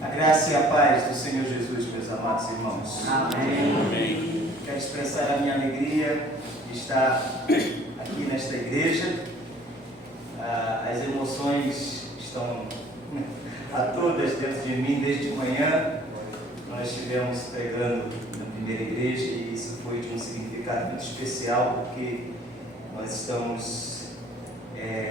A graça e a paz do Senhor Jesus, meus amados irmãos. Amém. Amém. Quero expressar a minha alegria de estar aqui nesta igreja. As emoções estão a todas dentro de mim desde manhã. Nós estivemos pregando na primeira igreja e isso foi de um significado muito especial, porque nós estamos,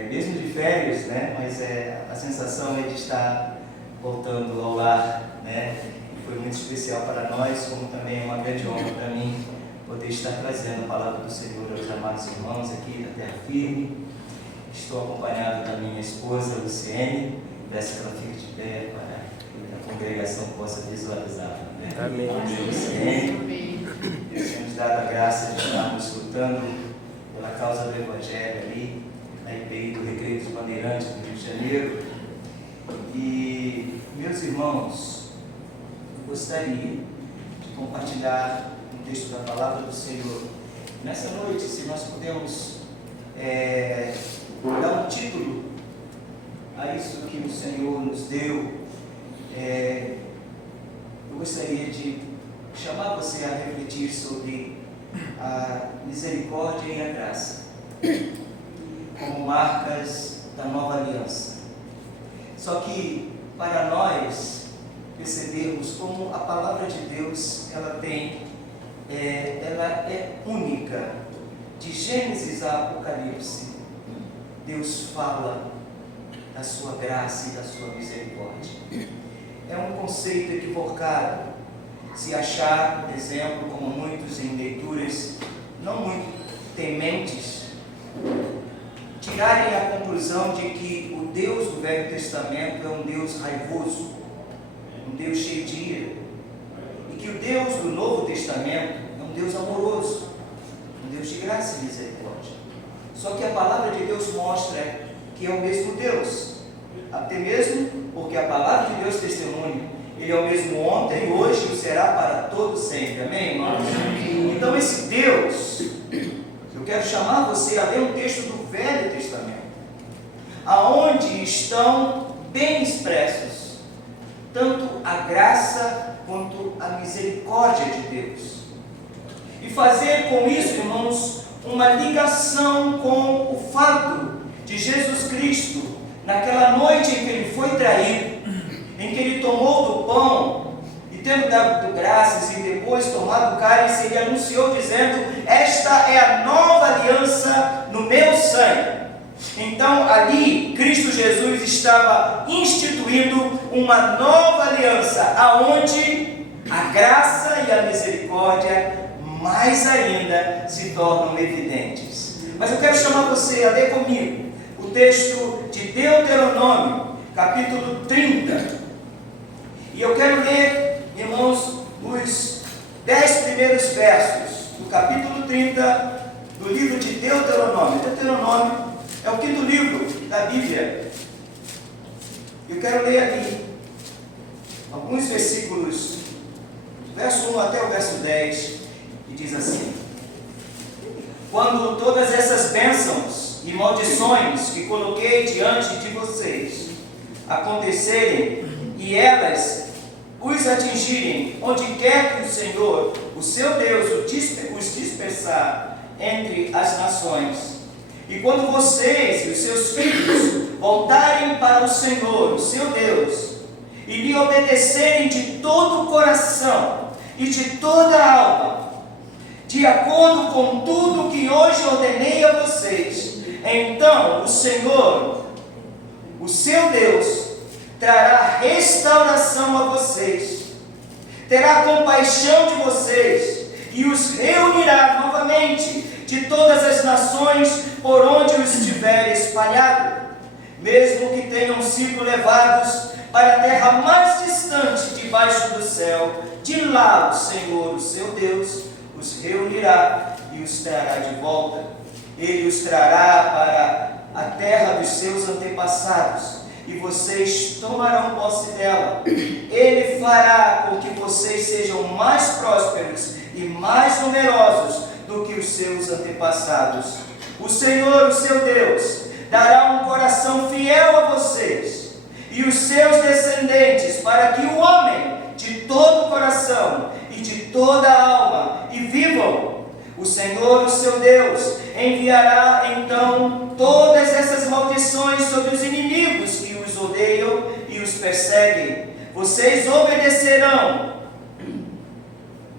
mesmo de férias, né? Mas a sensação é de estar voltando ao lar, né? E foi muito especial para nós, como também é uma grande honra para mim poder estar trazendo a palavra do Senhor aos amados irmãos aqui na Terra Firme. Estou acompanhado da minha esposa, Luciene. Peço que ela fique de pé para que a congregação possa visualizar. Né? Amém. Luciene, Deus tem nos dado a graça de estarmos lutando pela causa do Evangelho ali, na IPI do Recreio dos Bandeirantes do Rio de Janeiro. E, meus irmãos, eu gostaria de compartilhar um texto da palavra do Senhor. Nessa noite, se nós pudermos dar um título a isso que o Senhor nos deu, eu gostaria de chamar você a refletir sobre a misericórdia e a graça como marcas da nova aliança. Só que para nós percebermos como a palavra de Deus ela é única, de Gênesis a Apocalipse, Deus fala da sua graça e da sua misericórdia. É um conceito equivocado se achar, por exemplo, como muitos em leituras não muito tementes, tirarem a conclusão de que o Deus do Velho Testamento é um Deus raivoso, um Deus cheio de ira, e que o Deus do Novo Testamento é um Deus amoroso, um Deus de graça e misericórdia. Só que a palavra de Deus mostra que é o mesmo Deus, até mesmo porque a palavra de Deus testemunha, Ele é o mesmo ontem, hoje e será para todo sempre. Amém, irmãos? Então esse Deus, eu quero chamar você a ler um texto do Velho Testamento, aonde estão bem expressos tanto a graça quanto a misericórdia de Deus, e fazer com isso, irmãos, uma ligação com o fato de Jesus Cristo, naquela noite em que Ele foi traído, em que Ele tomou do pão, e tendo dado graças, e depois tomado o cálice, Ele anunciou dizendo: esta é a nova aliança no meu sangue. Então ali, Cristo Jesus estava instituindo uma nova aliança, aonde a graça e a misericórdia mais ainda se tornam evidentes. Mas eu quero chamar você a ler comigo o texto de Deuteronômio, capítulo 30. E eu quero ler, irmãos, os 10 primeiros versos do capítulo 30 do livro de Deuteronômio. Deuteronômio é o quinto livro da Bíblia. Eu quero ler ali alguns versículos, do verso 1 até o verso 10, e diz assim: quando todas essas bênçãos e maldições que coloquei diante de vocês acontecerem, e elas os atingirem, onde quer que o Senhor, o seu Deus, os dispersar entre as nações, e quando vocês e os seus filhos voltarem para o Senhor, o seu Deus, e lhe obedecerem de todo o coração e de toda a alma, de acordo com tudo que hoje ordenei a vocês, então o Senhor, o seu Deus, trará restauração a vocês, terá compaixão de vocês e os reunirá novamente de todas as nações por onde os tiver espalhado, mesmo que tenham sido levados para a terra mais distante debaixo do céu. De lá o Senhor, o seu Deus, os reunirá e os trará de volta. Ele os trará para a terra dos seus antepassados, e vocês tomarão posse dela. Ele fará com que vocês sejam mais prósperos e mais numerosos do que os seus antepassados. O Senhor, o seu Deus, dará um coração fiel a vocês, e e os seus descendentes, para que o amem de todo o coração e de toda a alma e vivam. O Senhor, o seu Deus, enviará então todas essas maldições sobre os inimigos que os odeiam e os perseguem. Vocês obedecerão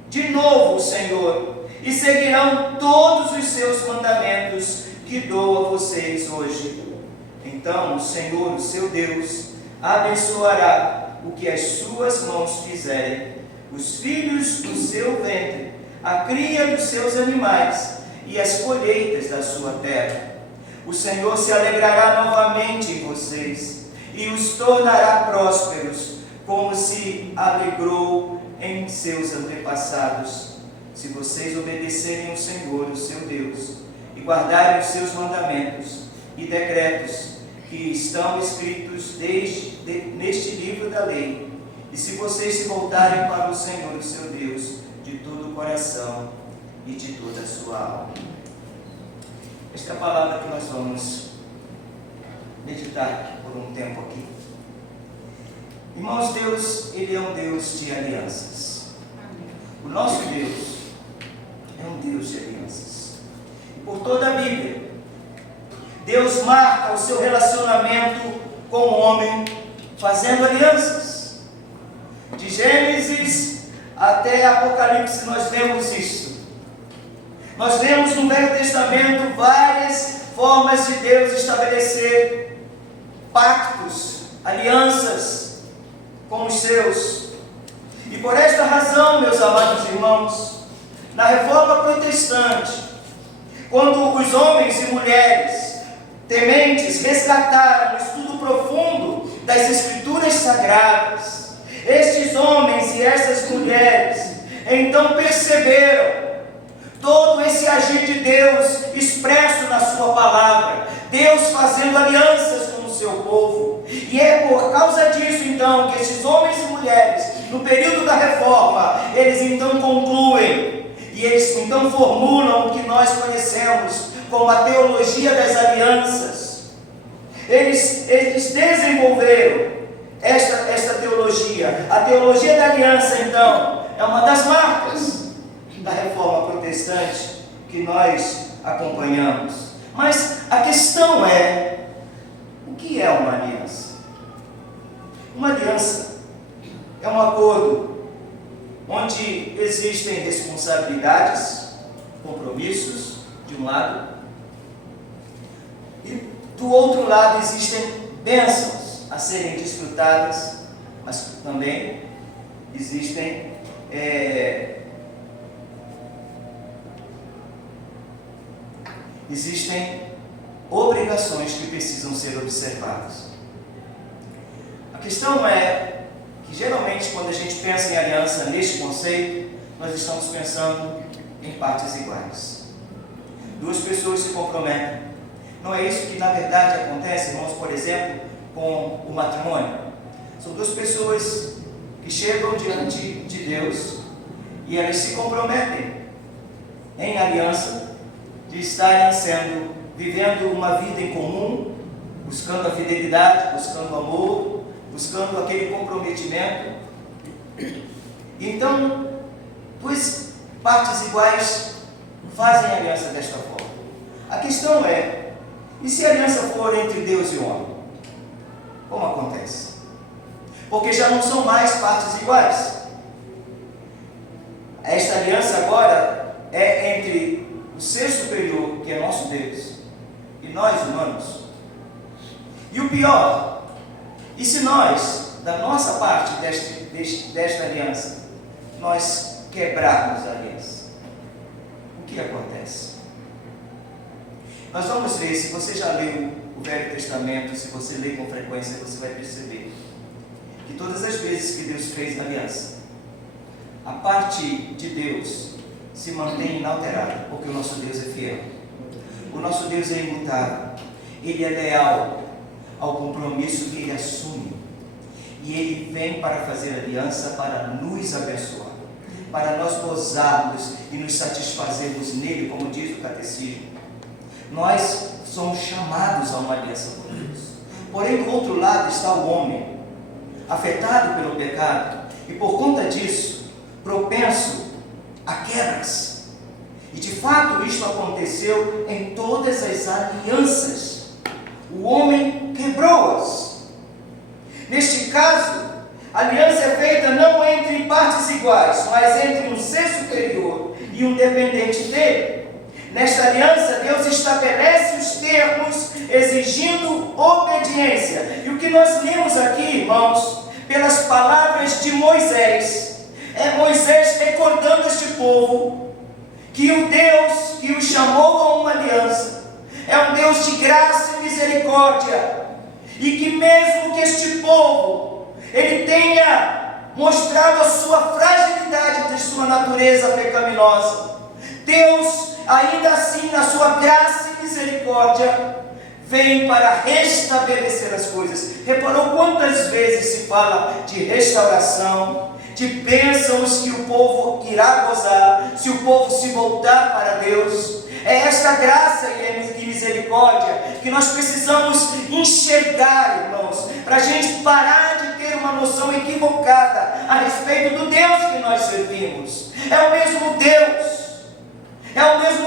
de novo o Senhor e seguirão todos os seus mandamentos que dou a vocês hoje. Então o Senhor, o seu Deus, abençoará o que as suas mãos fizerem, os filhos do seu ventre, a cria dos seus animais e as colheitas da sua terra. O Senhor se alegrará novamente em vocês e os tornará prósperos, como se alegrou em seus antepassados, se vocês obedecerem ao Senhor, o seu Deus, e guardarem os seus mandamentos e decretos que estão escritos neste livro da lei, e se vocês se voltarem para o Senhor, o seu Deus, de todo o coração e de toda a sua alma. Esta é a palavra que nós vamos meditar por um tempo aqui. Irmãos, Deus, Ele é um Deus de alianças. O nosso Deus é um Deus de alianças. E por toda a Bíblia, Deus marca o seu relacionamento com o homem fazendo alianças. De Gênesis até Apocalipse nós vemos isso. Nós vemos no Velho Testamento várias formas de Deus estabelecer pactos, alianças com os seus. E por esta razão, meus amados irmãos, na Reforma Protestante, quando os homens e mulheres tementes resgataram o estudo profundo das Escrituras Sagradas, estes homens e essas mulheres então perceberam todo esse agir de Deus expresso na sua palavra, Deus fazendo alianças com o seu povo. E é por causa disso então que esses homens e mulheres, no período da Reforma, eles então concluem e eles então formulam o que nós conhecemos como a teologia das alianças. Eles desenvolveram esta teologia. A teologia da aliança, então, é uma das marcas da Reforma Protestante que nós acompanhamos. Mas a questão é, o que é uma aliança? Uma aliança é um acordo onde existem responsabilidades, compromissos, de um lado, e do outro lado existem bênçãos a serem desfrutadas, mas também existem obrigações que precisam ser observadas. A questão é que geralmente quando a gente pensa em aliança neste conceito, nós estamos pensando em partes iguais. Duas pessoas se comprometem. Não é isso que na verdade acontece, irmãos, por exemplo, com o matrimônio. São duas pessoas que chegam diante de Deus e elas se comprometem em aliança de estarem vivendo uma vida em comum, buscando a fidelidade, buscando o amor, buscando aquele comprometimento. Então, duas partes iguais fazem aliança desta forma. A questão é, e se a aliança for entre Deus e o homem? Como acontece? Porque já não são mais partes iguais. Esta aliança agora é entre o ser superior, que é nosso Deus, e nós humanos. E o pior, e se nós, da nossa parte desta aliança, nós quebrarmos a aliança? O que acontece? Nós vamos ver, se você já leu o Velho Testamento, se você lê com frequência, você vai perceber que todas as vezes que Deus fez aliança, a parte de Deus se mantém inalterada, porque o nosso Deus é fiel. O nosso Deus é imutável. Ele é leal ao compromisso que Ele assume. E Ele vem para fazer aliança para nos abençoar, para nós gozarmos e nos satisfazermos nele, como diz o Catecismo. Nós somos chamados a uma aliança com Deus. Porém, do outro lado está o homem, afetado pelo pecado, e por conta disso, propenso a quebras. E de fato isso aconteceu em todas as alianças. O homem quebrou-as. Neste caso, a aliança é feita não entre partes iguais, mas entre um ser superior e um dependente dele. Nesta aliança, Deus estabelece os termos, exigindo obediência. E o que nós lemos aqui, irmãos, pelas palavras de Moisés, é Moisés recordando este povo que o Deus que o chamou a uma aliança é um Deus de graça e misericórdia, e que mesmo que este povo ele tenha mostrado a sua fragilidade de sua natureza pecaminosa, Deus ainda assim, na sua graça e misericórdia, vem para restabelecer as coisas. Reparou quantas vezes se fala de restauração, de bênçãos que o povo irá gozar se o povo se voltar para Deus? É esta graça e misericórdia que nós precisamos enxergar, irmãos, para a gente parar de ter uma noção equivocada a respeito do Deus que nós servimos. É o mesmo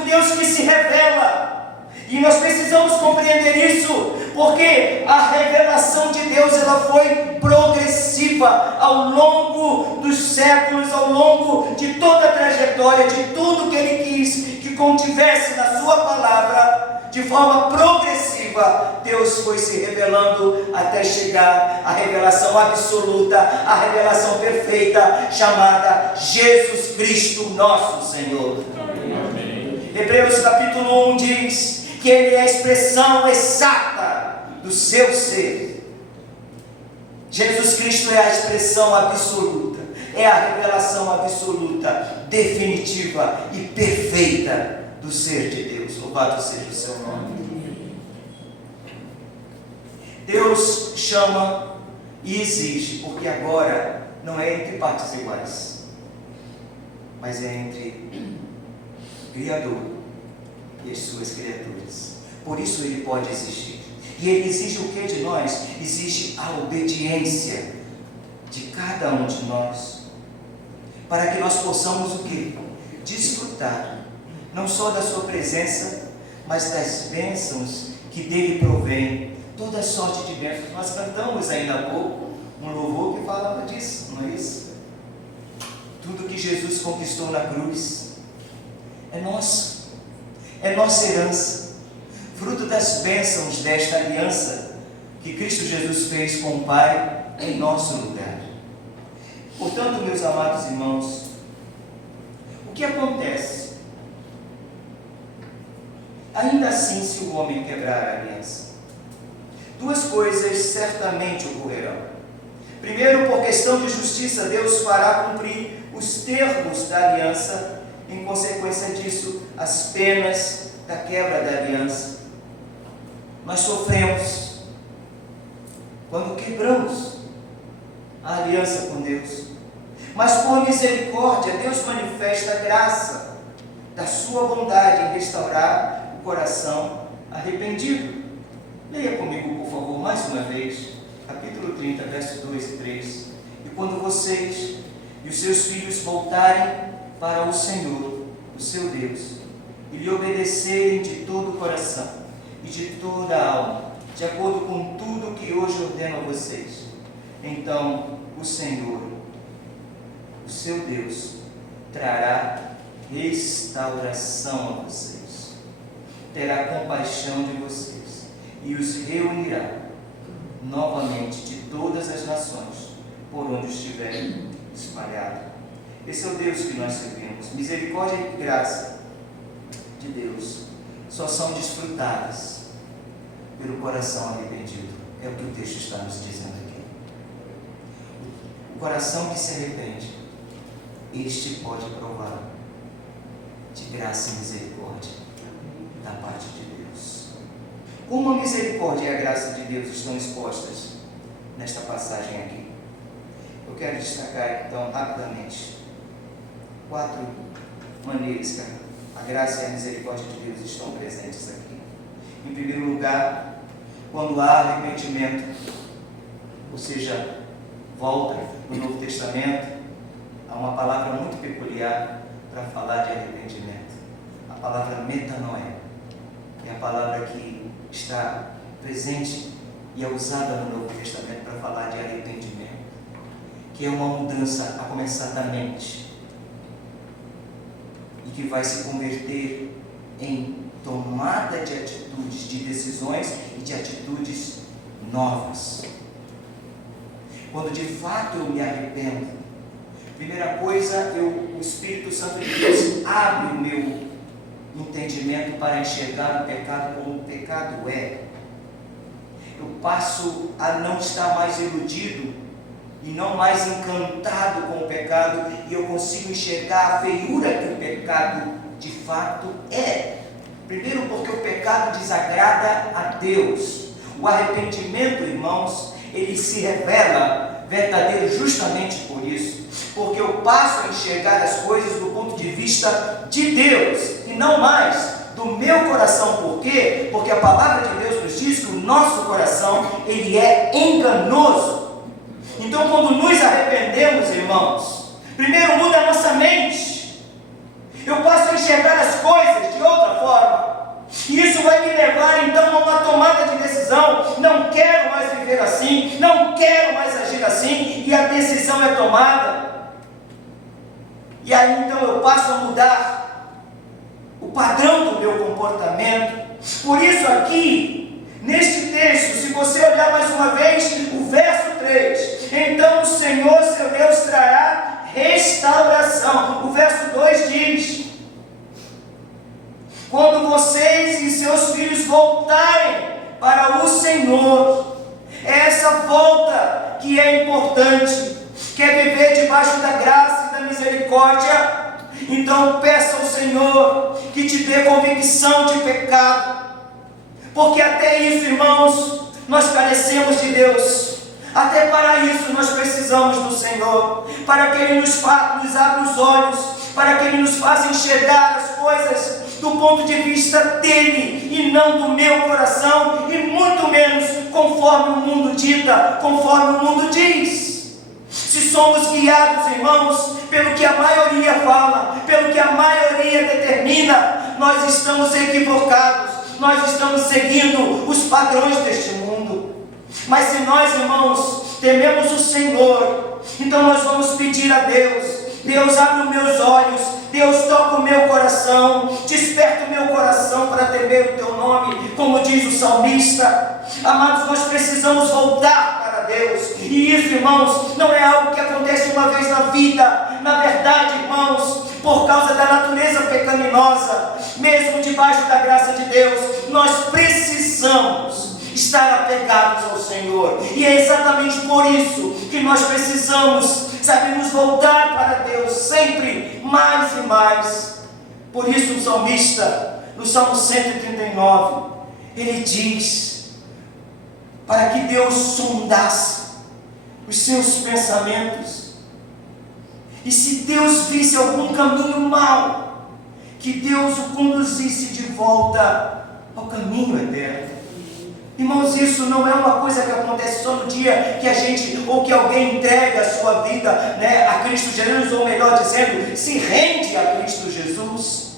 Deus que se revela, e nós precisamos compreender isso, porque a revelação de Deus ela foi progressiva ao longo dos séculos, ao longo de toda a trajetória, de tudo que Ele quis que contivesse na sua palavra. De forma progressiva, Deus foi se revelando até chegar à revelação absoluta, à revelação perfeita, chamada Jesus Cristo, nosso Senhor. Amém. Hebreus capítulo 1 diz que Ele é a expressão exata do seu ser. Jesus Cristo é a expressão absoluta, é a revelação absoluta, definitiva e perfeita do ser de Deus. Louvado seja o seu nome. Deus chama e exige, porque agora não é entre partes iguais, mas é entre o Criador e as suas criaturas. Por isso Ele pode exigir. E Ele exige o que de nós? Exige a obediência de cada um de nós, para que nós possamos o que? Desfrutar não só da sua presença, mas das bênçãos que dele provém, toda sorte de bênçãos. Nós cantamos ainda há pouco um louvor que falava disso, não é isso? Tudo que Jesus conquistou na cruz é nosso, é nossa herança, fruto das bênçãos desta aliança que Cristo Jesus fez com o Pai em nosso lugar. Portanto, meus amados irmãos, o que acontece? Ainda assim, se o homem quebrar a aliança, duas coisas certamente ocorrerão. Primeiro, por questão de justiça, Deus fará cumprir os termos da aliança. Em consequência disso, as penas da quebra da aliança. Nós sofremos quando quebramos a aliança com Deus, mas por misericórdia, Deus manifesta a graça da sua bondade em restaurar o coração arrependido. Leia comigo, por favor, mais uma vez, capítulo 30, versos 2 e 3. E quando vocês e os seus filhos voltarem para o Senhor, o seu Deus, e lhe obedecerem de todo o coração e de toda a alma, de acordo com tudo que hoje ordeno a vocês, então o Senhor, o seu Deus, trará restauração a vocês, terá compaixão de vocês e os reunirá novamente de todas as nações por onde estiverem espalhados. Esse é o Deus que nós servimos. Misericórdia e graça de Deus só são desfrutadas pelo coração arrependido. É o que o texto está nos dizendo aqui. O coração que se arrepende, este pode provar de graça e misericórdia da parte de Deus. Como a misericórdia e a graça de Deus estão expostas nesta passagem aqui? Eu quero destacar então rapidamente 4 maneiras que a graça e a misericórdia de Deus estão presentes aqui. Em primeiro lugar, quando há arrependimento, ou seja, volta no Novo Testamento, há uma palavra muito peculiar para falar de arrependimento, a palavra metanoia, é a palavra que está presente e é usada no Novo Testamento para falar de arrependimento, que é uma mudança a começar da mente e que vai se converter em tomada de atitudes, de decisões e de atitudes novas. Quando de fato eu me arrependo, primeira coisa, o Espírito Santo de Deus abre o meu entendimento para enxergar o pecado como o pecado é. Eu passo a não estar mais iludido e não mais encantado com o pecado, e eu consigo enxergar a feiura que o pecado de fato é. Primeiro, porque o pecado desagrada a Deus. O arrependimento, irmãos, ele se revela verdadeiro justamente por isso, porque eu passo a enxergar as coisas do ponto de vista de Deus e não mais do meu coração. Por quê? Porque a palavra de Deus nos diz que o nosso coração, ele é enganoso. Então, quando nos arrependemos, irmãos, primeiro muda a nossa mente. Eu passo a enxergar as coisas de outra forma, e isso vai me levar então a uma tomada de decisão. Não quero mais viver assim, não quero mais agir assim, e a decisão é tomada. E aí então eu passo a mudar o padrão do meu comportamento. Por isso aqui, neste texto, se você olhar mais uma vez o verso 3, então o Senhor seu Deus trará restauração. O verso 2 diz: quando vocês e seus filhos voltarem para o Senhor. É essa volta que é importante. Quer viver debaixo da graça e da misericórdia? Então peça ao Senhor que te dê convicção de pecado, porque até isso, irmãos, nós carecemos de Deus. Até para isso nós precisamos do Senhor, para que Ele nos abra os olhos, para que Ele nos faça enxergar as coisas do ponto de vista dEle, e não do meu coração, e muito menos conforme o mundo dita, conforme o mundo diz. Se somos guiados, irmãos, pelo que a maioria fala, pelo que a maioria determina, nós estamos equivocados, nós estamos seguindo os padrões deste mundo. Mas se nós, irmãos, tememos o Senhor, então nós vamos pedir a Deus: Deus, abre os meus olhos, Deus, toca o meu coração, desperta o meu coração para temer o Teu nome, como diz o salmista. Amados, nós precisamos voltar para Deus, e isso, irmãos, não é algo que acontece uma vez na vida. Na verdade, irmãos, por causa da natureza pecaminosa, mesmo debaixo da graça de Deus, nós precisamos estar apegados ao Senhor, e é exatamente por isso que nós precisamos, sabe, nos voltar para Deus sempre mais e mais. Por isso o salmista, no Salmo 139, ele diz para que Deus sondasse os seus pensamentos, e se Deus visse algum caminho mau, que Deus o conduzisse de volta ao caminho eterno. Irmãos, isso não é uma coisa que acontece só no dia que a gente, ou que alguém entrega a sua vida, a Cristo Jesus, ou melhor dizendo, se rende a Cristo Jesus.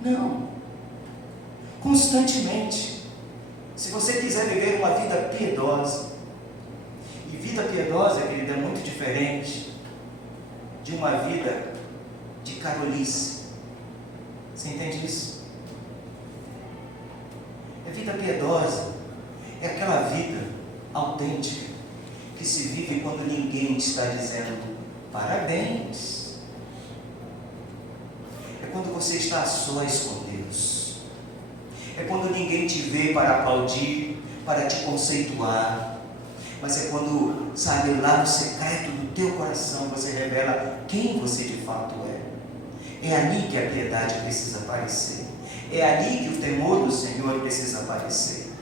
Não. Constantemente. Se você quiser viver uma vida piedosa, e vida piedosa, querida, é muito diferente de uma vida de carolice. Você entende isso? Vida piedosa é aquela vida autêntica que se vive quando ninguém está dizendo parabéns. É quando você está a sós com Deus. É quando ninguém te vê para aplaudir, para te conceituar, mas é quando, sabe, lá no secreto do teu coração você revela quem você de fato é. É ali que a piedade precisa aparecer. É ali que o temor do Senhor precisa aparecer.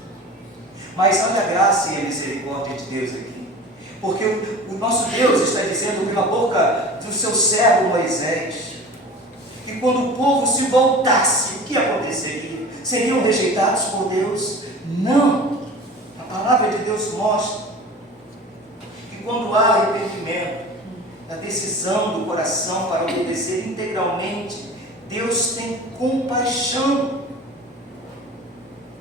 Mas olha a graça e a misericórdia de Deus aqui, porque o nosso Deus está dizendo pela boca do seu servo Moisés, que quando o povo se voltasse, o que aconteceria? Seriam rejeitados por Deus? Não. A palavra de Deus mostra que quando há arrependimento, a decisão do coração para obedecer integralmente, Deus tem compaixão.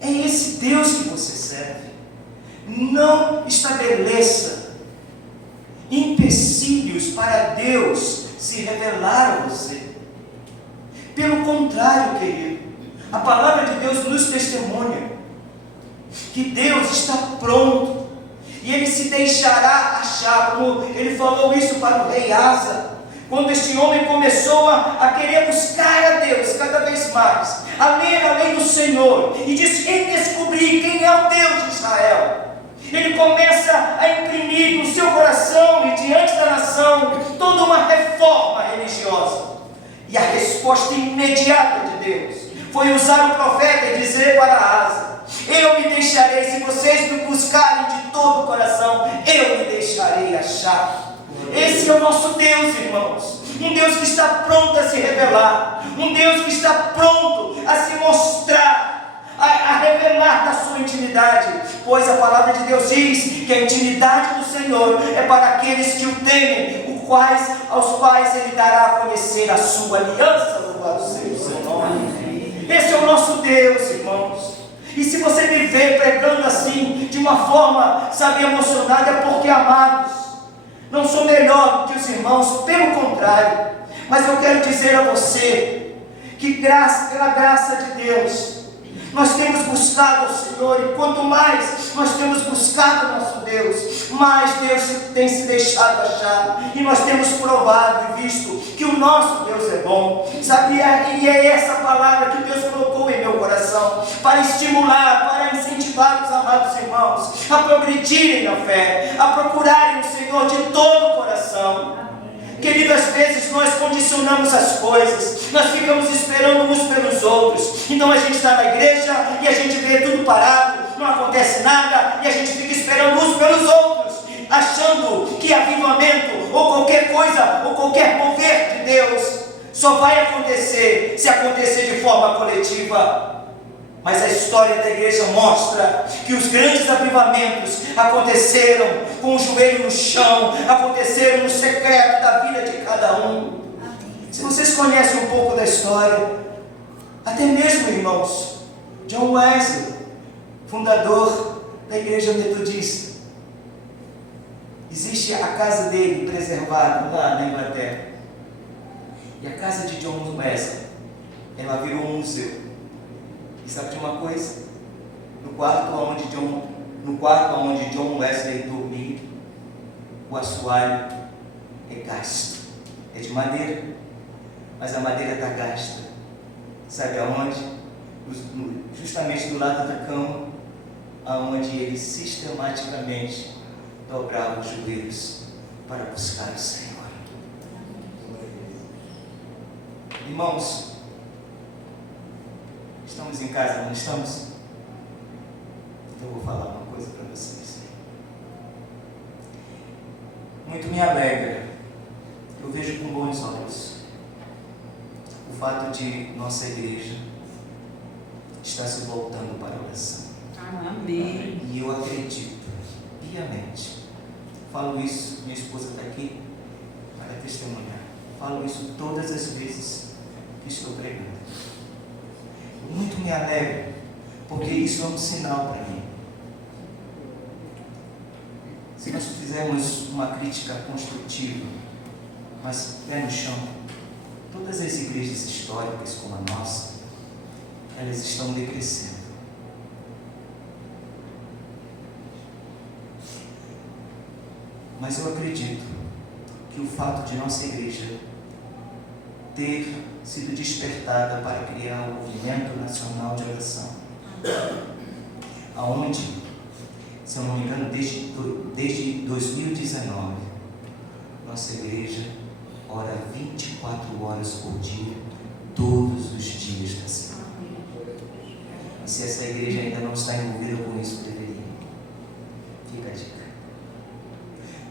É esse Deus que você serve. Não estabeleça empecilhos para Deus se revelar a você. Pelo contrário, querido, a palavra de Deus nos testemunha que Deus está pronto e Ele se deixará achar, como Ele falou isso para o rei Asa, quando este homem começou a querer buscar a Deus cada vez mais, a ler a lei do Senhor, e descobrir quem é o Deus de Israel. Ele começa a imprimir no seu coração e diante da nação toda uma reforma religiosa. E a resposta imediata de Deus foi usar o profeta e dizer para Asa: eu me deixarei, se vocês me buscarem de todo o coração, eu me deixarei achar. Esse é o nosso Deus, irmãos. Um Deus que está pronto a se revelar, um Deus que está pronto a se mostrar, a revelar da sua intimidade, pois a palavra de Deus diz que a intimidade do Senhor é para aqueles que o temem, aos quais Ele dará a conhecer a sua aliança. Louvado seja o seu nome. Esse é o nosso Deus, irmãos. E se você me vê pregando assim, de uma forma, sabe, emocionada, é porque, amados, não sou melhor do que os irmãos, pelo contrário. Mas eu quero dizer a você que pela graça de Deus, nós temos buscado o Senhor, e quanto mais nós temos buscado o nosso Deus, mais Deus tem se deixado achar, e nós temos provado e visto que o nosso Deus é bom, sabe? E é essa palavra que Deus colocou em meu coração, para estimular, para incentivar os amados irmãos a progredirem na fé, a procurarem o Senhor de todo o coração. Querido, às vezes nós condicionamos as coisas, nós ficamos esperando uns pelos outros. Então a gente está na igreja e a gente vê tudo parado, não acontece nada, e a gente fica esperando uns pelos outros, achando que avivamento ou qualquer coisa, ou qualquer mover de Deus só vai acontecer se acontecer de forma coletiva. Mas a história da igreja mostra que os grandes avivamentos aconteceram com o joelho no chão, aconteceram no secreto da vida de cada um. Se vocês conhecem um pouco da história, até mesmo, irmãos, John Wesley, fundador da igreja metodista, existe a casa dele preservada lá na Inglaterra. E a casa de John Wesley, ela virou um museu. E sabe de uma coisa? No quarto onde John Wesley dormia, o assoalho é gasto. É de madeira, mas a madeira está gasta. Sabe aonde? Justamente do lado da cama, aonde ele sistematicamente dobrava os joelhos para buscar o Senhor. Irmãos, estamos em casa, não estamos? Então eu vou falar uma coisa para vocês. Muito me alegra, eu vejo com bons olhos o fato de nossa igreja estar se voltando para a oração. Amém. E eu acredito piamente. Falo isso, minha esposa está aqui para testemunhar. Falo isso todas as vezes que estou pregando. Muito me alegra, porque isso é um sinal para mim. Se nós fizermos uma crítica construtiva, mas pé no chão, todas as igrejas históricas como a nossa, elas estão decrescendo. Mas eu acredito que o fato de nossa igreja ter sido despertada para criar um movimento nacional de oração, aonde, se eu não me engano, desde 2019, nossa igreja ora 24 horas por dia, todos os dias da semana. E se essa igreja ainda não está envolvida com isso, deveria. Fica a dica.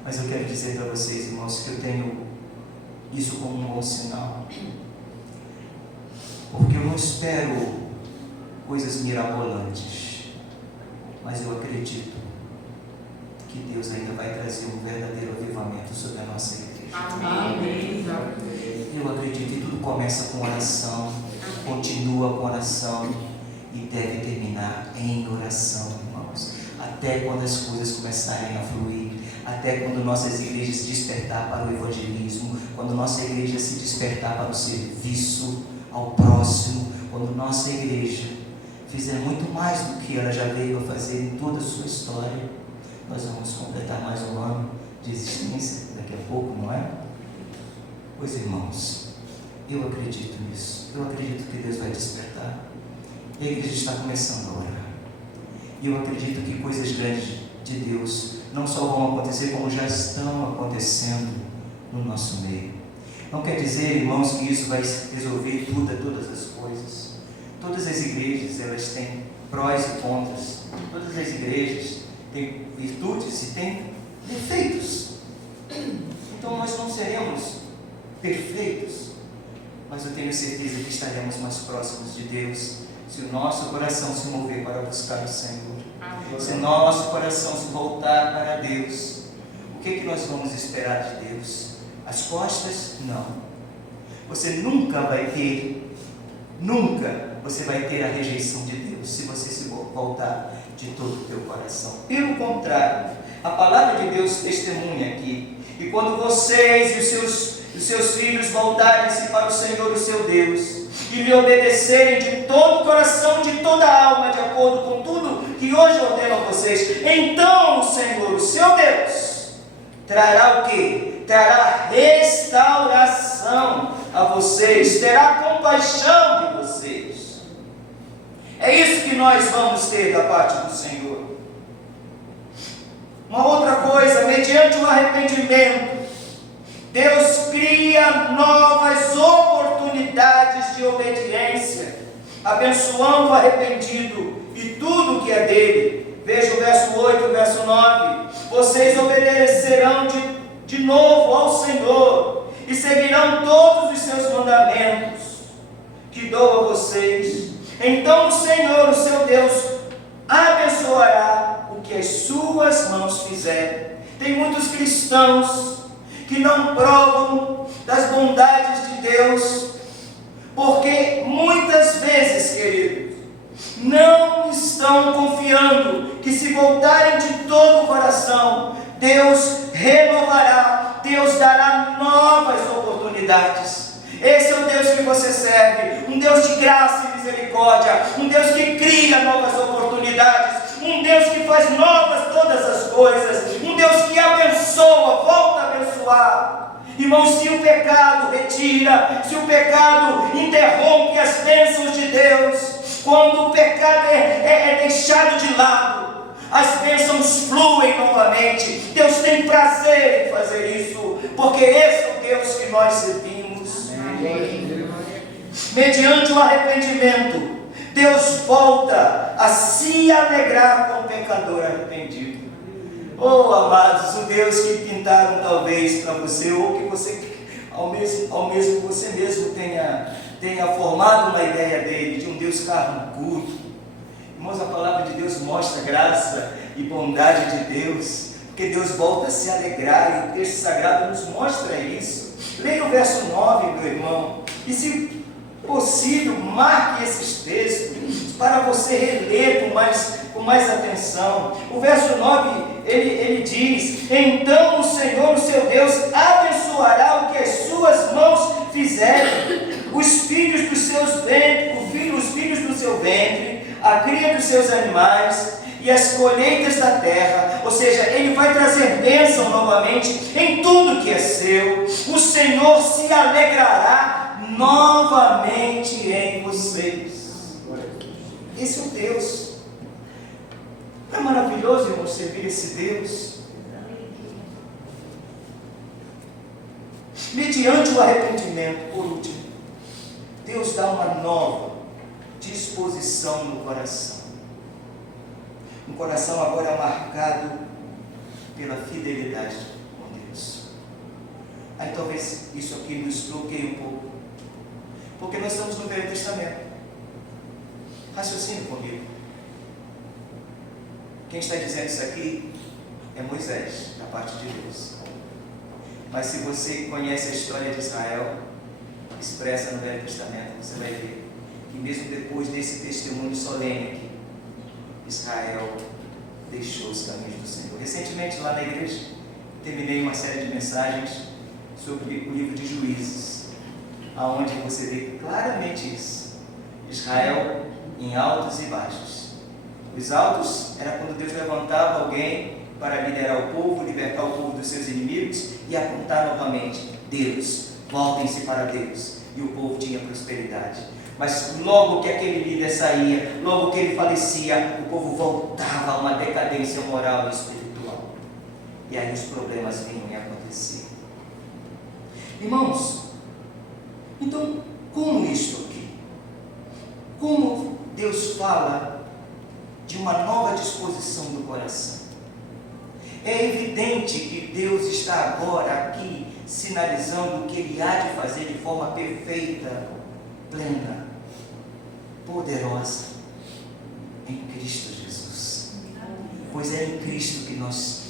Mas eu quero dizer para vocês, irmãos, que eu tenho isso como um bom sinal, porque eu não espero coisas mirabolantes. Mas eu acredito que Deus ainda vai trazer um verdadeiro avivamento sobre a nossa igreja. Amém. Eu acredito que tudo começa com oração, continua com oração e deve terminar em oração, irmãos. Até quando as coisas começarem a fluir, até quando nossas igrejas despertar para o evangelismo, quando nossa igreja se despertar para o serviço ao próximo, quando nossa igreja fizer muito mais do que ela já veio a fazer em toda a sua história. Nós vamos completar mais um ano de existência daqui a pouco, não é? Pois, irmãos, eu acredito nisso. Eu acredito que Deus vai despertar. E a igreja está começando a orar. E eu acredito que coisas grandes de Deus não só vão acontecer, como já estão acontecendo no nosso meio. Não quer dizer, irmãos, que isso vai resolver todas as coisas. Todas as igrejas, elas têm prós e contras. Todas as igrejas têm virtudes e têm defeitos. Então nós não seremos perfeitos, mas eu tenho certeza que estaremos mais próximos de Deus se o nosso coração se mover para buscar o Senhor. Se o nosso coração se voltar para Deus. O que nós vamos esperar de Deus? As costas? Não. Você nunca vai ter a rejeição de Deus se você se voltar de todo o teu coração. Pelo contrário, a palavra de Deus testemunha aqui. E quando vocês e os seus filhos voltarem-se para o Senhor, o seu Deus, e lhe obedecerem de todo o coração, de toda a alma, de acordo com tudo que hoje ordeno a vocês, então o Senhor, o seu Deus, trará o quê? Trará restauração a vocês, terá compaixão de vocês. É isso que nós vamos ter da parte do Senhor. Uma outra coisa, mediante o arrependimento, Deus cria novas oportunidades de obediência, abençoando o arrependido e tudo que é dele. Veja o verso 8 e o verso 9. Vocês obedecerão de novo ao Senhor e seguirão todos os seus mandamentos que dou a vocês. Então o Senhor, o seu Deus, abençoará o que as suas mãos fizerem. Tem muitos cristãos que não provam das bondades de Deus, porque muitas vezes, queridos, não estão confiando que se voltarem de todo o coração, Deus renovará, Deus dará novas oportunidades. Esse é o Deus que você serve, um Deus de graça e misericórdia, um Deus que cria novas oportunidades, um Deus que faz novas todas as coisas, um Deus que abençoa, volta a abençoar. Irmãos, se o pecado retira, se o pecado interrompe as bênçãos de Deus, quando o pecado é deixado de lado, as bênçãos fluem novamente. Deus tem prazer em fazer isso, porque esse é o Deus que nós servimos. Mediante o arrependimento, Deus volta a se alegrar com o pecador arrependido. Oh, amados, o Deus que pintaram talvez para você, ou que você, ao mesmo você mesmo tenha formado uma ideia dele, de um Deus carrancudo. Irmãos, a palavra de Deus mostra graça e bondade de Deus, porque Deus volta a se alegrar, e o texto sagrado nos mostra isso. Leia o verso 9, meu irmão, e se possível, marque esses textos para você reler com mais atenção. O verso 9, ele diz: então o Senhor, o seu Deus, abençoará o que as suas mãos fizerem, os filhos dos seus ventres, os filhos do seu ventre, a cria dos seus animais e as colheitas da terra. Ou seja, ele vai trazer bênção novamente em tudo que é seu. O Senhor se alegrará novamente em vocês. Esse é o Deus. Não é maravilhoso, irmão, servir esse Deus? Mediante o arrependimento, por último, Deus dá uma nova disposição no coração. Um coração agora marcado pela fidelidade com Deus. Aí talvez isso aqui nos bloqueie um pouco, porque nós estamos no Velho Testamento. Raciocine comigo. Quem está dizendo isso aqui é Moisés, da parte de Deus. Mas se você conhece a história de Israel, expressa no Velho Testamento, você vai ver que mesmo depois desse testemunho solene aqui, Israel deixou os caminhos do Senhor. Recentemente, lá na igreja, terminei uma série de mensagens sobre o livro de Juízes, aonde você vê claramente isso. Israel em altos e baixos. Os altos era quando Deus levantava alguém para liderar o povo, libertar o povo dos seus inimigos e apontar novamente: Deus, voltem-se para Deus. E o povo tinha prosperidade. Mas logo que aquele líder saía, logo que ele falecia, o povo voltava a uma decadência moral e espiritual. E aí os problemas vinham e aconteciam. Irmãos, então, como isto aqui? Como Deus fala de uma nova disposição do coração? É evidente que Deus está agora aqui sinalizando o que Ele há de fazer de forma perfeita, plena, poderosa, em Cristo Jesus. Pois é em Cristo que nós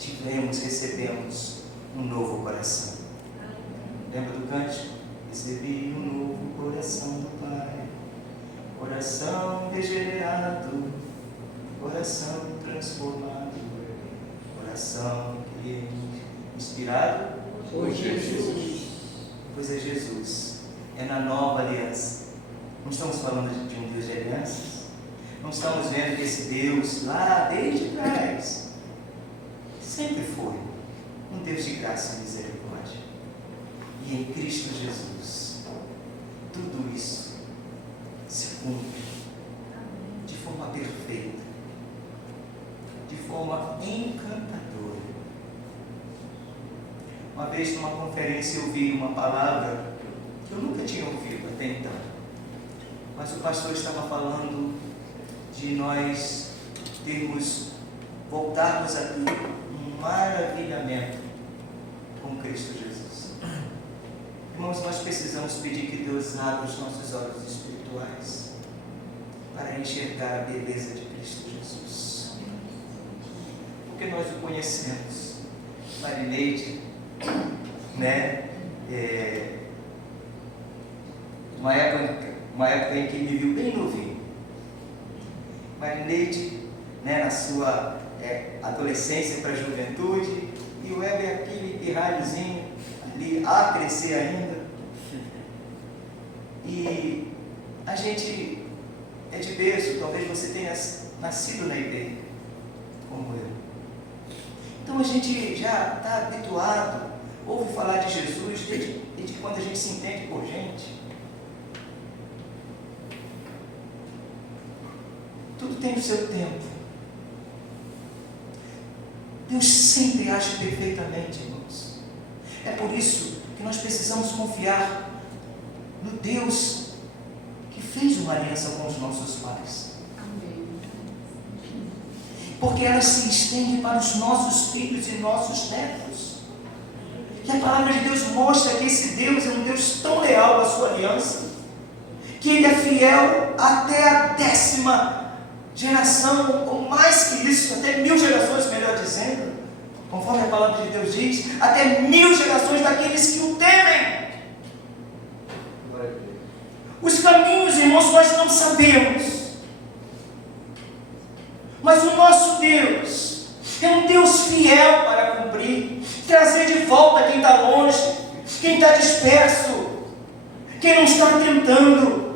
recebemos um novo coração. Lembra do cântico? Recebi um novo coração do Pai, coração regenerado, coração transformado, coração que é inspirado por Jesus. Pois é Jesus, é na nova aliança. Não estamos falando de um Deus de alianças, não estamos vendo que esse Deus lá desde trás sempre foi um Deus de graça e misericórdia. E em Cristo Jesus, tudo isso se cumpre de forma perfeita, de forma encantadora. Uma vez numa conferência eu ouvi uma palavra que eu nunca tinha ouvido até então, mas o pastor estava falando de nós voltarmos a ter um maravilhamento com Cristo Jesus. Irmãos, nós precisamos pedir que Deus abra os nossos olhos espirituais para enxergar a beleza de Cristo Jesus, porque nós o conhecemos. Marineide, né? Uma época em que me viu bem novinho. Marineide, né, na sua adolescência para a juventude, e o Weber aquele pirralhozinho ali a crescer ainda. E a gente é de berço, talvez você tenha nascido na igreja, como eu. Então a gente já está habituado, ouve falar de Jesus desde quando a gente se entende por gente. Tudo tem o seu tempo. Deus sempre age perfeitamente, irmãos. É por isso que nós precisamos confiar no Deus que fez uma aliança com os nossos pais. Porque ela se estende para os nossos filhos e nossos netos. E a palavra de Deus mostra que esse Deus é um Deus tão leal à sua aliança, que Ele é fiel até a 10ª geração, ou mais que isso, até 1000 gerações, melhor dizendo, conforme a palavra de Deus diz, até 1000 gerações daqueles que o temem. Os caminhos, irmãos, nós não sabemos, mas o nosso Deus é um Deus fiel para cumprir, trazer de volta quem está longe, quem está disperso, quem não está tentando.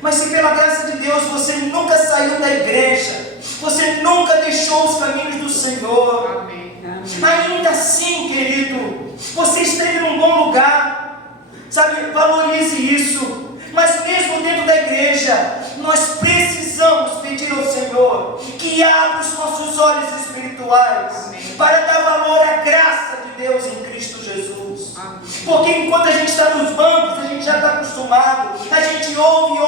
Mas se pela graça de Deus você nunca saiu da igreja, você nunca deixou os caminhos do Senhor, amém, ainda assim, querido, você esteve num bom lugar, sabe, valorize isso. Mas mesmo dentro da igreja, nós precisamos pedir ao Senhor que abra os nossos olhos espirituais, amém, para dar valor à graça de Deus em Cristo Jesus. Amém. Porque enquanto a gente está nos bancos, a gente já está acostumado, a gente ouve,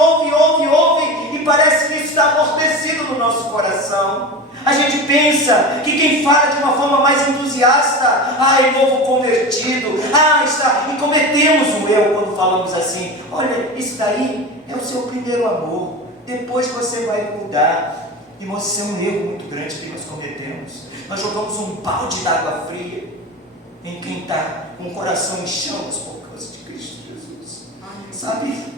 e parece que isso está amortecido no nosso coração. A gente pensa que quem fala de uma forma mais entusiasta, novo convertido, está, e cometemos um erro quando falamos assim: olha, isso daí é o seu primeiro amor, depois você vai mudar. Irmãos, isso é um erro muito grande que nós cometemos. Nós jogamos um balde d'água fria em quem está com o coração em chamas por causa de Cristo Jesus. Sabe?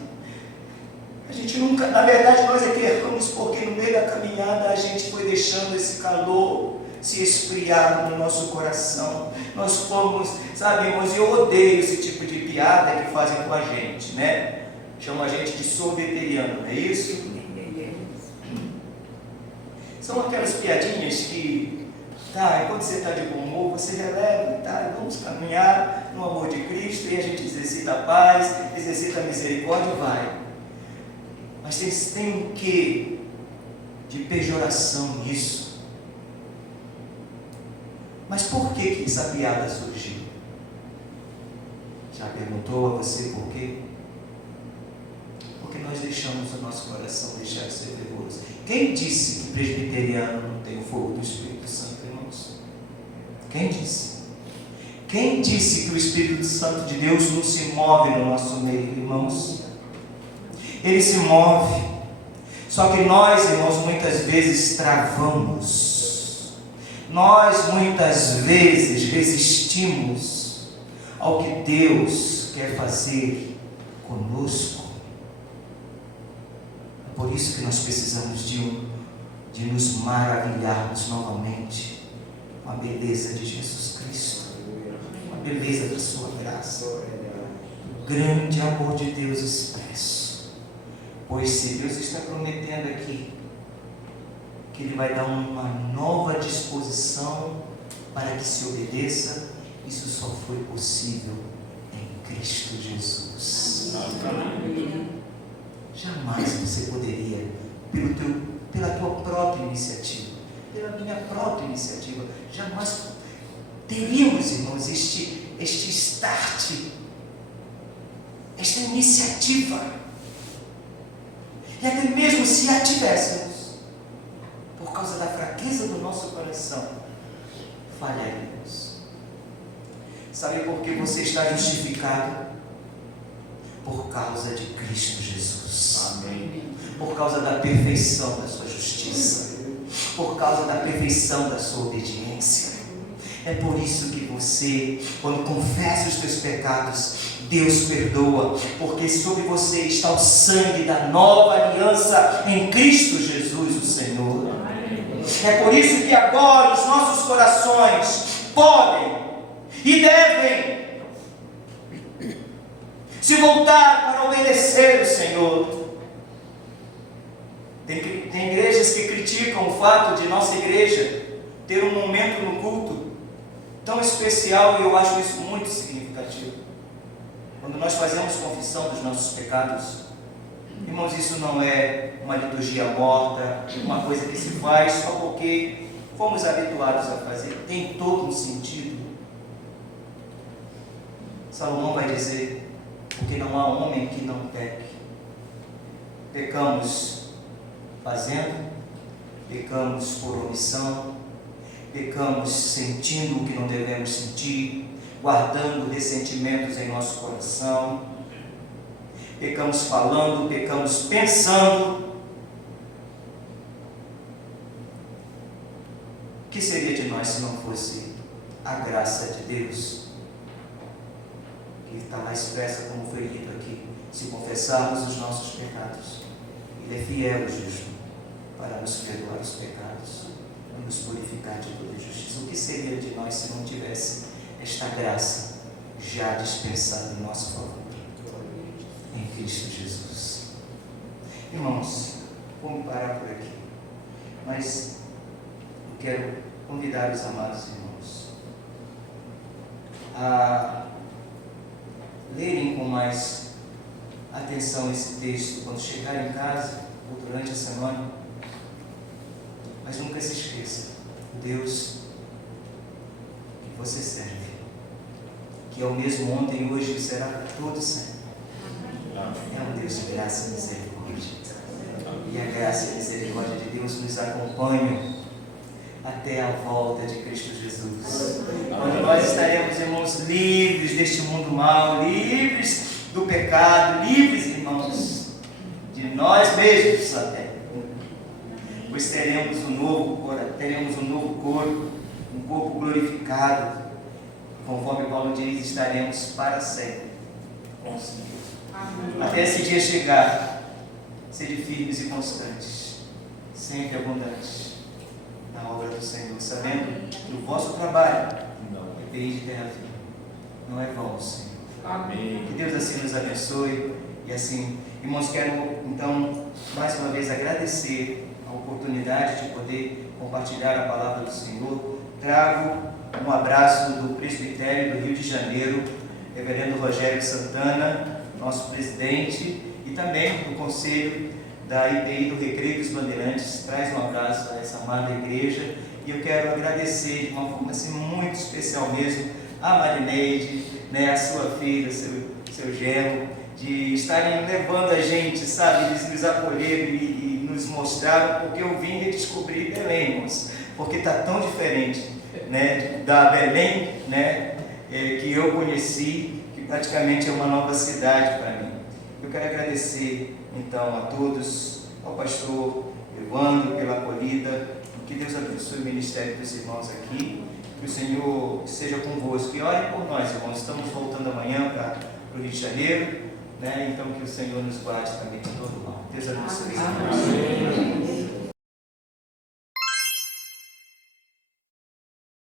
A gente nunca, na verdade, nós é que erramos porque no meio da caminhada a gente foi deixando esse calor se esfriar no nosso coração. Nós fomos, sabe, irmãos, eu odeio esse tipo de piada que fazem com a gente, né? Chamam a gente de sorveteriano, não é isso? São aquelas piadinhas que, tá, enquanto você está de bom humor, você releva, tá, vamos caminhar no amor de Cristo e a gente exercita a paz, exercita a misericórdia e vai. Mas tem um quê de pejoração nisso? Mas por que essa piada surgiu? Já perguntou a você por quê? Porque nós deixamos o nosso coração deixar de ser fervoroso. Quem disse que presbiteriano não tem o fogo do Espírito Santo, irmãos? Quem disse? Quem disse que o Espírito Santo de Deus não se move no nosso meio, irmãos? Ele se move. Só que nós, irmãos, muitas vezes travamos. Nós muitas vezes resistimos ao que Deus quer fazer conosco. É por isso que nós precisamos de nos maravilharmos novamente com a beleza de Jesus Cristo, com a beleza da sua graça, o grande amor de Deus expresso. Pois se Deus está prometendo aqui que Ele vai dar uma nova disposição para que se obedeça, isso só foi possível em Cristo Jesus. Jamais você poderia, pela tua própria iniciativa, pela minha própria iniciativa, jamais teríamos, irmãos, este start, esta iniciativa. E até mesmo se a tivéssemos, por causa da fraqueza do nosso coração, falharíamos. Sabe por que você está justificado? Por causa de Cristo Jesus. Amém. Por causa da perfeição da sua justiça. Por causa da perfeição da sua obediência. É por isso que você, quando confessa os teus pecados, Deus perdoa, porque sobre você está o sangue da nova aliança em Cristo Jesus, o Senhor. É por isso que agora os nossos corações podem e devem se voltar para obedecer o Senhor. Tem igrejas que criticam o fato de nossa igreja ter um momento no culto tão especial, e eu acho isso muito significativo. Quando nós fazemos confissão dos nossos pecados, irmãos, isso não é uma liturgia morta, uma coisa que se faz só porque fomos habituados a fazer. Tem todo um sentido. Salomão vai dizer, porque não há homem que não peque. Pecamos fazendo, pecamos por omissão, pecamos sentindo o que não devemos sentir, guardando ressentimentos em nosso coração, pecamos falando, pecamos pensando. O que seria de nós se não fosse a graça de Deus, que está lá expressa como foi dito aqui? Se confessarmos os nossos pecados, Ele é fiel e justo para nos perdoar os pecados e nos purificar de toda injustiça. O que seria de nós se não tivesse esta graça já dispensada em nosso favor em Cristo Jesus? Irmãos, vamos parar por aqui, mas eu quero convidar os amados irmãos a lerem com mais atenção esse texto quando chegar em casa ou durante a semana, mas nunca se esqueça, o Deus que você serve, que é o mesmo ontem, hoje e será para todos sempre, é um Deus de graça e misericórdia. E a graça e a misericórdia de Deus nos acompanham até a volta de Cristo Jesus, onde nós estaremos, irmãos, livres deste mundo mau, livres do pecado, livres, irmãos, de nós mesmos até, pois teremos um novo corpo, um corpo glorificado, conforme Paulo diz, estaremos para sempre com o Senhor. Amém. Até esse dia chegar, sede firmes e constantes, sempre abundantes na obra do Senhor, sabendo que o vosso trabalho depende de terra firme, não é vão, Senhor. Amém. Que Deus assim nos abençoe. E assim, irmãos, quero então mais uma vez agradecer a oportunidade de poder compartilhar a palavra do Senhor. Trago um abraço do presbitério do Rio de Janeiro, reverendo Rogério Santana, nosso presidente, e também do conselho da IPI do Recreio dos Bandeirantes. Traz um abraço a essa amada igreja. E eu quero agradecer de uma forma assim, muito especial mesmo a Marineide, né, a sua filha, seu genro, de estarem levando a gente, sabe, eles nos acolheram e nos mostraram, porque eu vim e descobri Belém, irmãos, porque está tão diferente, né, da Belém, né, que eu conheci, que praticamente é uma nova cidade para mim. Eu quero agradecer então a todos, ao pastor Evandro pela acolhida, que Deus abençoe o ministério dos irmãos aqui, que o Senhor seja convosco e ore por nós, irmãos. Estamos voltando amanhã para o Rio de Janeiro, né? Então que o Senhor nos guarde também de todo mal. Deus abençoe. Amém.